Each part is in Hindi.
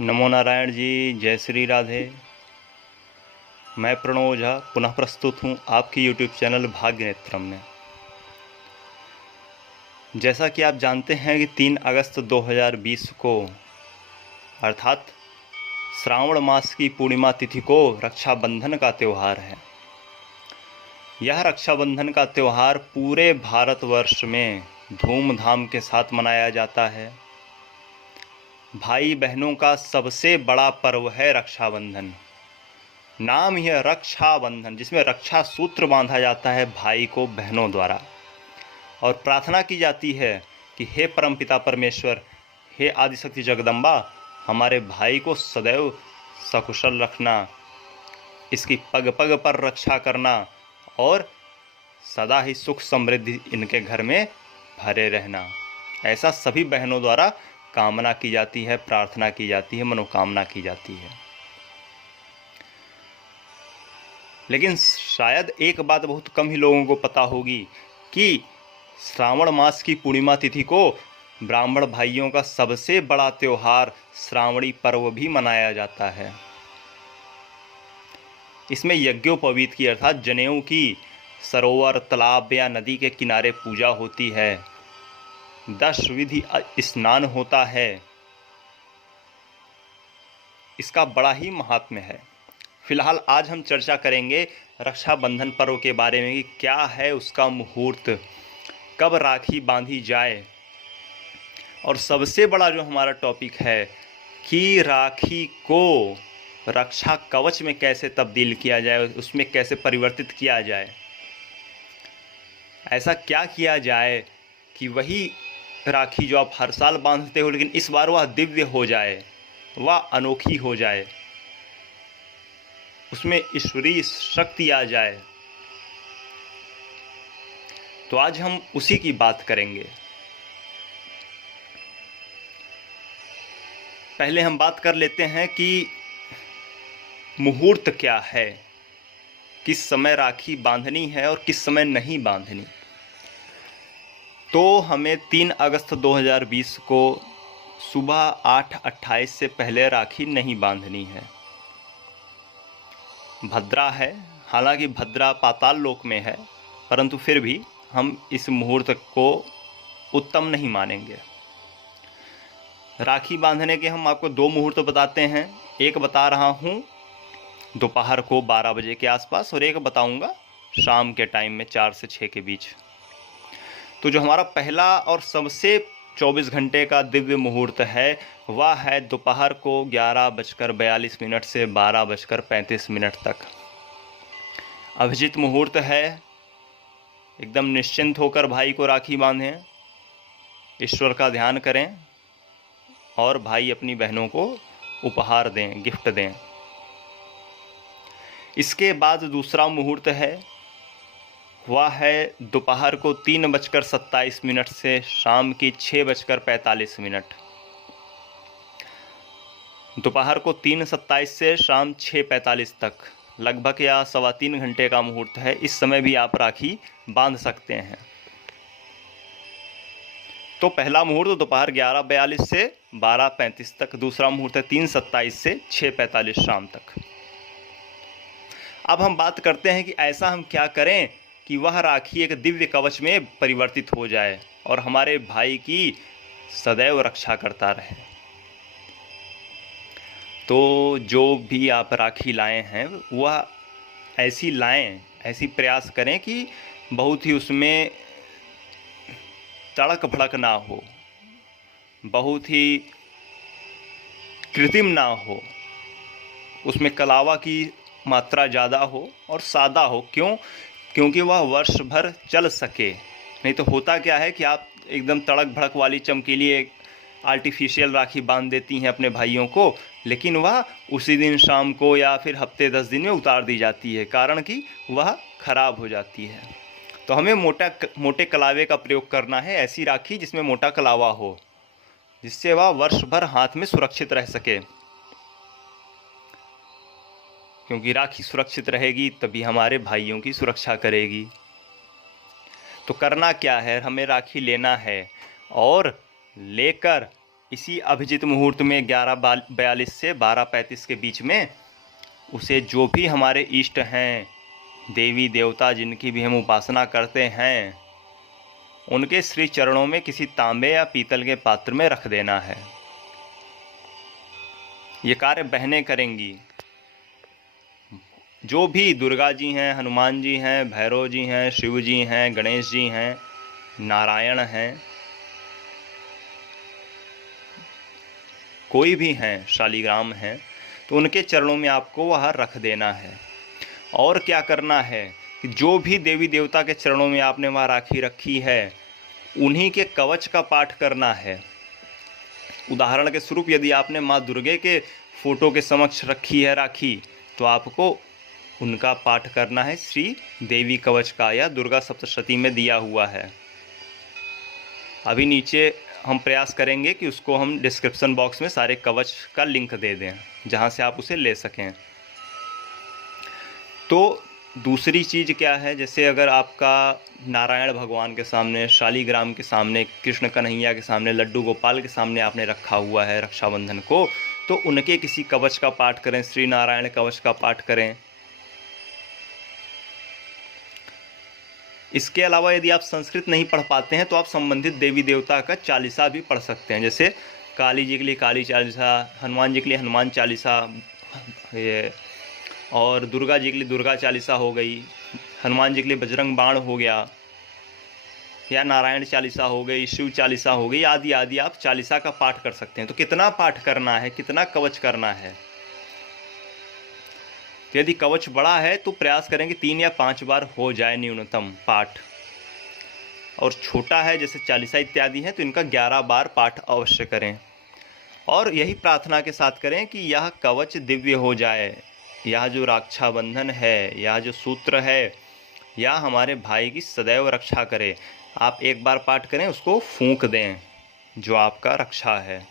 नमो नारायण जी। जय श्री राधे। मैं प्रणव ओझा पुनः प्रस्तुत हूँ आपकी यूट्यूब चैनल भाग्य नेत्रम में। जैसा कि आप जानते हैं कि 3 अगस्त 2020 को अर्थात श्रावण मास की पूर्णिमा तिथि को रक्षाबंधन का त्यौहार है। यह रक्षाबंधन का त्यौहार पूरे भारतवर्ष में धूमधाम के साथ मनाया जाता है। भाई बहनों का सबसे बड़ा पर्व है रक्षाबंधन। नाम ही है रक्षाबंधन, जिसमें रक्षा सूत्र बांधा जाता है भाई को बहनों द्वारा, और प्रार्थना की जाती है कि हे परमपिता परमेश्वर, हे आदिशक्ति जगदम्बा, हमारे भाई को सदैव सकुशल रखना, इसकी पग पग पर रक्षा करना और सदा ही सुख समृद्धि इनके घर में भरे रहना। ऐसा सभी बहनों द्वारा कामना की जाती है, प्रार्थना की जाती है, मनोकामना की जाती है। लेकिन शायद एक बात बहुत कम ही लोगों को पता होगी कि श्रावण मास की पूर्णिमा तिथि को ब्राह्मण भाइयों का सबसे बड़ा त्यौहार श्रावणी पर्व भी मनाया जाता है। इसमें यज्ञोपवीत की अर्थात जनेऊ की सरोवर, तालाब या नदी के किनारे पूजा होती है। 10 विधि स्नान होता है। इसका बड़ा ही महात्म्य है। फिलहाल आज हम चर्चा करेंगे रक्षाबंधन पर्व के बारे में कि क्या है उसका मुहूर्त, कब राखी बांधी जाए, और सबसे बड़ा जो हमारा टॉपिक है कि राखी को रक्षा कवच में कैसे तब्दील किया जाए, उसमें कैसे परिवर्तित किया जाए। ऐसा क्या किया जाए कि वही राखी जो आप हर साल बांधते हो, लेकिन इस बार वह दिव्य हो जाए, वह अनोखी हो जाए, उसमें ईश्वरीय शक्ति आ जाए। तो आज हम उसी की बात करेंगे। पहले हम बात कर लेते हैं कि मुहूर्त क्या है, किस समय राखी बांधनी है और किस समय नहीं बांधनी। तो हमें 3 अगस्त 2020 को सुबह 8:28 से पहले राखी नहीं बांधनी है। भद्रा है, हालांकि भद्रा पाताल लोक में है, परंतु फिर भी हम इस मुहूर्त को उत्तम नहीं मानेंगे। राखी बांधने के हम आपको 2 मुहूर्त बताते हैं। एक बता रहा हूँ दोपहर को 12 बजे के आसपास, और एक बताऊँगा शाम के टाइम में 4 से 6 के बीच। तो जो हमारा पहला और सबसे 24 घंटे का दिव्य मुहूर्त है वह है दोपहर को 11:42 से 12:35 तक। अभिजित मुहूर्त है। एकदम निश्चिंत होकर भाई को राखी बांधें, ईश्वर का ध्यान करें और भाई अपनी बहनों को उपहार दें, गिफ्ट दें। इसके बाद दूसरा मुहूर्त है, वह है दोपहर को 3:27 से शाम की 6:45। दोपहर को 3:27 से शाम 6:45 तक, लगभग या 3.25 घंटे का मुहूर्त है। इस समय भी आप राखी बांध सकते हैं। तो पहला मुहूर्त दोपहर 11:42 से 12:35 तक, दूसरा मुहूर्त है 3:27 से 6:45 शाम तक। अब हम बात करते हैं कि ऐसा हम क्या करें कि वह राखी एक दिव्य कवच में परिवर्तित हो जाए और हमारे भाई की सदैव रक्षा करता रहे। तो जो भी आप राखी लाए हैं वह ऐसी लाएं, ऐसी प्रयास करें कि बहुत ही उसमें तड़क भड़क ना हो, बहुत ही कृत्रिम ना हो, उसमें कलावा की मात्रा ज़्यादा हो और सादा हो। क्यों? क्योंकि वह वर्ष भर चल सके। नहीं तो होता क्या है कि आप एकदम तड़क भड़क वाली चमकीली एक आर्टिफिशियल राखी बांध देती हैं अपने भाइयों को, लेकिन वह उसी दिन शाम को या फिर हफ्ते 10 दिन में उतार दी जाती है, कारण कि वह खराब हो जाती है। तो हमें मोटे कलावे का प्रयोग करना है, ऐसी राखी जिसमें मोटा कलावा हो, जिससे वह वर्ष भर हाथ में सुरक्षित रह सके। क्योंकि राखी सुरक्षित रहेगी तभी हमारे भाइयों की सुरक्षा करेगी। तो करना क्या है, हमें राखी लेना है और लेकर इसी अभिजित मुहूर्त में 11:42 से 12:35 के बीच में उसे जो भी हमारे इष्ट हैं, देवी देवता जिनकी भी हम उपासना करते हैं, उनके श्री चरणों में किसी तांबे या पीतल के पात्र में रख देना है। ये कार्य बहनें करेंगी। जो भी दुर्गा जी हैं, हनुमान जी हैं, भैरव जी हैं, शिव जी हैं, गणेश जी हैं, नारायण हैं, कोई भी हैं, शालिग्राम हैं, तो उनके चरणों में आपको वह रख देना है। और क्या करना है कि जो भी देवी देवता के चरणों में आपने वह राखी रखी है, उन्हीं के कवच का पाठ करना है। उदाहरण के स्वरूप यदि आपने माँ दुर्गे के फोटो के समक्ष रखी है राखी, तो आपको उनका पाठ करना है, श्री देवी कवच का, या दुर्गा सप्तशती में दिया हुआ है। अभी नीचे हम प्रयास करेंगे कि उसको हम डिस्क्रिप्शन बॉक्स में सारे कवच का लिंक दे दें, जहां से आप उसे ले सकें। तो दूसरी चीज़ क्या है, जैसे अगर आपका नारायण भगवान के सामने, शालिग्राम के सामने, कृष्ण कन्हैया के सामने, लड्डू गोपाल के सामने आपने रखा हुआ है रक्षाबंधन को, तो उनके किसी कवच का पाठ करें, श्री नारायण कवच का पाठ करें। इसके अलावा यदि आप संस्कृत नहीं पढ़ पाते हैं तो आप संबंधित देवी देवता का चालीसा भी पढ़ सकते हैं। जैसे काली जी के लिए काली चालीसा, हनुमान जी के लिए हनुमान चालीसा, ये, और दुर्गा जी के लिए दुर्गा चालीसा हो गई, हनुमान जी के लिए बजरंग बाण हो गया, या नारायण चालीसा हो गई, शिव चालीसा हो गई, आदि आदि आप चालीसा का पाठ कर सकते हैं। तो कितना पाठ करना है, कितना कवच करना है? तो यदि कवच बड़ा है तो प्रयास करेंगे 3 या 5 बार हो जाए न्यूनतम पाठ, और छोटा है जैसे चालीसा इत्यादि है तो इनका 11 बार पाठ अवश्य करें। और यही प्रार्थना के साथ करें कि यह कवच दिव्य हो जाए, यह जो रक्षाबंधन है, यह जो सूत्र है, यह हमारे भाई की सदैव रक्षा करे। आप एक बार पाठ करें, उसको फूंक दें जो आपका रक्षा है।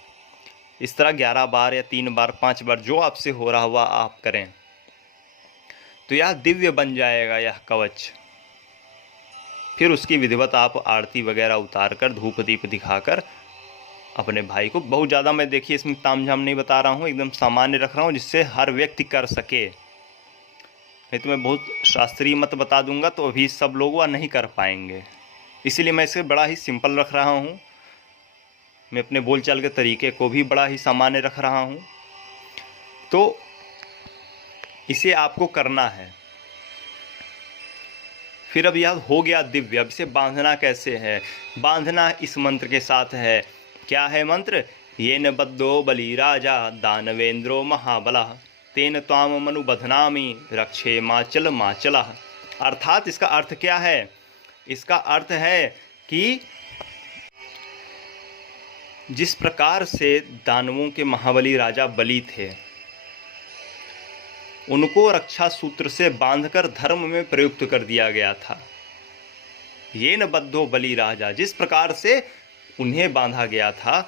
इस तरह 11 बार या 3 बार 5 बार जो आपसे हो रहा हुआ आप करें, तो यह दिव्य बन जाएगा यह कवच। फिर उसकी विधिवत आप आरती वगैरह उतार कर, धूप दीप दिखाकर अपने भाई को, बहुत ज़्यादा मैं देखिए इसमें तामझाम नहीं बता रहा हूँ, एकदम सामान्य रख रहा हूँ जिससे हर व्यक्ति कर सके। नहीं तो मैं बहुत शास्त्रीय मत बता दूंगा तो अभी सब लोग वह नहीं कर पाएंगे, इसीलिए मैं इसे बड़ा ही सिंपल रख रहा हूँ। मैं अपने बोलचाल के तरीके को भी बड़ा ही सामान्य रख रहा हूँ। तो इसे आपको करना है। फिर अब यह हो गया दिव्य। अब इसे बांधना कैसे है? बांधना इस मंत्र के साथ है। क्या है मंत्र? येन बद्धो बलि राजा दानवेंद्रो महाबलः तेन त्वाम मनु बध्नामि रक्षे माचल माचलः। अर्थात इसका अर्थ क्या है? इसका अर्थ है कि जिस प्रकार से दानवों के महाबली राजा बलि थे, उनको रक्षा सूत्र से बांधकर धर्म में प्रयुक्त कर दिया गया था। ये न बद्धो बलि राजा, जिस प्रकार से उन्हें बांधा गया था,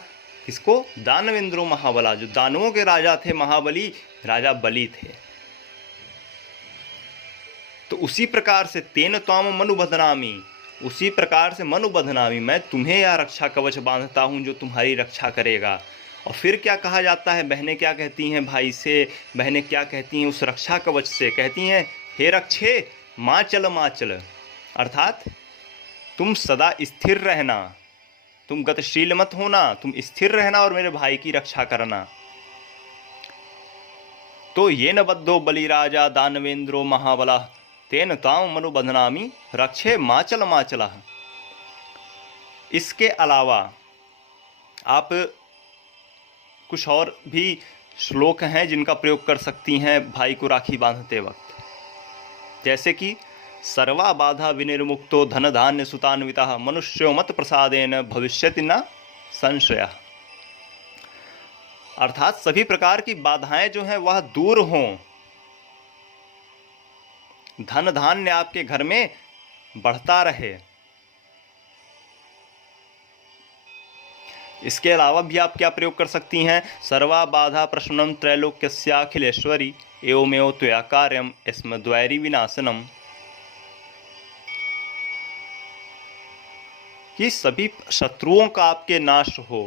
किसको? दानवेंद्रो महाबला, जो दानवों के राजा थे, महाबली राजा बलि थे। तो उसी प्रकार से तेन त्वाम मनु बध्नामि, उसी प्रकार से मनु बध्नामि, मैं तुम्हें यह रक्षा कवच बांधता हूँ जो तुम्हारी रक्षा करेगा। और फिर क्या कहा जाता है? बहनें क्या कहती हैं भाई से? बहनें क्या कहती हैं उस रक्षा कवच से? कहती हैं, हे रक्षे माचल माचल, अर्थात तुम सदा स्थिर रहना, तुम गतिशील मत होना, तुम स्थिर रहना और मेरे भाई की रक्षा करना। तो ये न बद्धो बलि राजा दानवेंद्रो महाबला तेन ताम मनु बध्नामि रक्षे माचल माचलः। इसके अलावा आप कुछ और भी श्लोक हैं जिनका प्रयोग कर सकती हैं भाई को राखी बांधते वक्त, जैसे कि सर्वा बाधा विनिर्मुक्तो धन धान्य सुतान्वितः मनुष्यो मत प्रसादेन भविष्यति न संशयः। अर्थात सभी प्रकार की बाधाएं जो हैं वह दूर हों, धन धान्य आपके घर में बढ़ता रहे। इसके अलावा भी आप क्या प्रयोग कर सकती हैं? सर्वा बाधा प्रशमनम त्रैलोक्यस्याखिलेश्वरी एवमेव त्वया कार्यम स्मद्वैरी विनाशनम, कि सभी शत्रुओं का आपके नाश हो,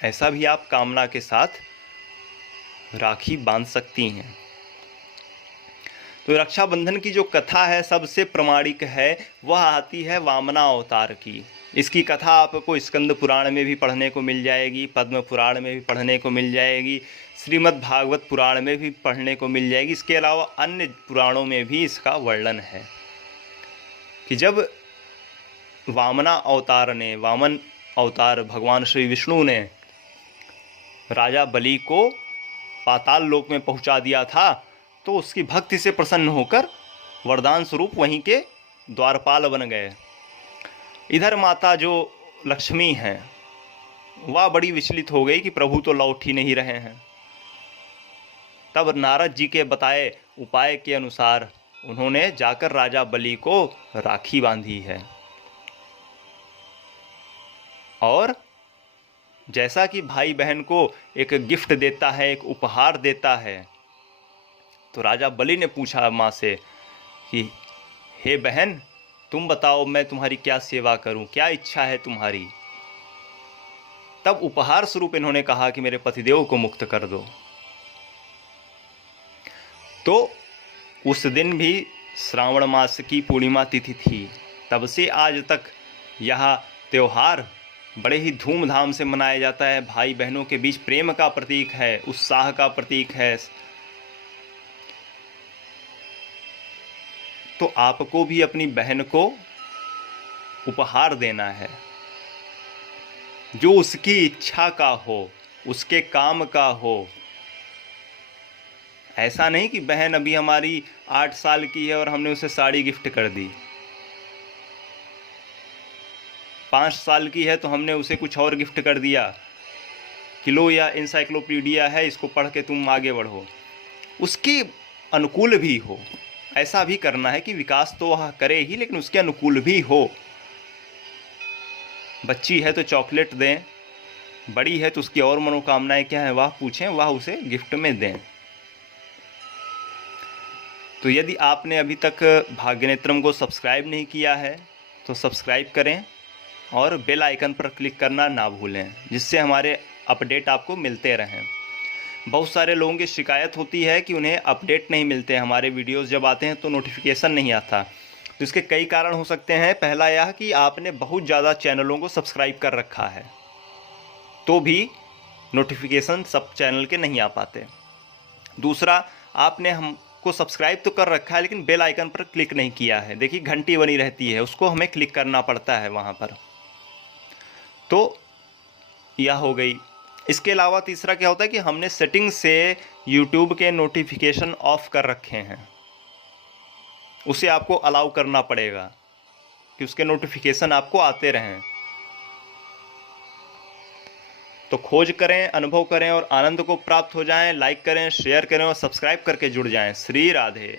ऐसा भी आप कामना के साथ राखी बांध सकती हैं। तो रक्षाबंधन की जो कथा है सबसे प्रमाणिक है, वह आती है वामना अवतार की। इसकी कथा आपको स्कंद पुराण में भी पढ़ने को मिल जाएगी, पद्म पुराण में भी पढ़ने को मिल जाएगी, श्रीमद् भागवत पुराण में भी पढ़ने को मिल जाएगी। इसके अलावा अन्य पुराणों में भी इसका वर्णन है कि जब वामन अवतार भगवान श्री विष्णु ने राजा बलि को पाताल लोक में पहुंचा दिया था, तो उसकी भक्ति से प्रसन्न होकर वरदान स्वरूप वहीं के द्वारपाल बन गए। इधर माता जो लक्ष्मी हैं वह बड़ी विचलित हो गई कि प्रभु तो लौट ही नहीं रहे हैं। तब नारद जी के बताए उपाय के अनुसार उन्होंने जाकर राजा बलि को राखी बांधी है। और जैसा कि भाई बहन को एक गिफ्ट देता है, एक उपहार देता है, तो राजा बलि ने पूछा माँ से कि हे बहन, तुम बताओ मैं तुम्हारी क्या सेवा करूं, क्या इच्छा है तुम्हारी। तब उपहार स्वरूप इन्होंने कहा कि मेरे पतिदेव को मुक्त कर दो। तो उस दिन भी श्रावण मास की पूर्णिमा तिथि थी। तब से आज तक यह त्यौहार बड़े ही धूमधाम से मनाया जाता है। भाई बहनों के बीच प्रेम का प्रतीक है, उत्साह का प्रतीक है। तो आपको भी अपनी बहन को उपहार देना है जो उसकी इच्छा का हो, उसके काम का हो। ऐसा नहीं कि बहन अभी हमारी 8 साल की है और हमने उसे साड़ी गिफ्ट कर दी, 5 साल की है तो हमने उसे कुछ और गिफ्ट कर दिया, किलो या इंसाइक्लोपीडिया है, इसको पढ़ के तुम आगे बढ़ो। उसके अनुकूल भी हो। ऐसा भी करना है कि विकास तो वह करे ही, लेकिन उसके अनुकूल भी हो। बच्ची है तो चॉकलेट दें, बड़ी है तो उसकी और मनोकामनाएं क्या है वह पूछें, वह उसे गिफ्ट में दें। तो यदि आपने अभी तक भाग्यनेत्रम को सब्सक्राइब नहीं किया है तो सब्सक्राइब करें और बेल आइकन पर क्लिक करना ना भूलें, जिससे हमारे अपडेट आपको मिलते रहें। बहुत सारे लोगों की शिकायत होती है कि उन्हें अपडेट नहीं मिलते, हमारे वीडियोस जब आते हैं तो नोटिफिकेशन नहीं आता। तो इसके कई कारण हो सकते हैं। पहला यह कि आपने बहुत ज़्यादा चैनलों को सब्सक्राइब कर रखा है तो भी नोटिफिकेशन सब चैनल के नहीं आ पाते। दूसरा, आपने हमको सब्सक्राइब तो कर रखा है लेकिन बेल आइकन पर क्लिक नहीं किया है। देखिए घंटी बनी रहती है, उसको हमें क्लिक करना पड़ता है वहाँ पर। तो यह हो गई। इसके अलावा तीसरा क्या होता है कि हमने सेटिंग से YouTube के नोटिफिकेशन ऑफ कर रखे हैं, उसे आपको अलाउ करना पड़ेगा कि उसके नोटिफिकेशन आपको आते रहें। तो खोज करें, अनुभव करें और आनंद को प्राप्त हो जाएं। लाइक करें, शेयर करें और सब्सक्राइब करके जुड़ जाएं। श्री राधे।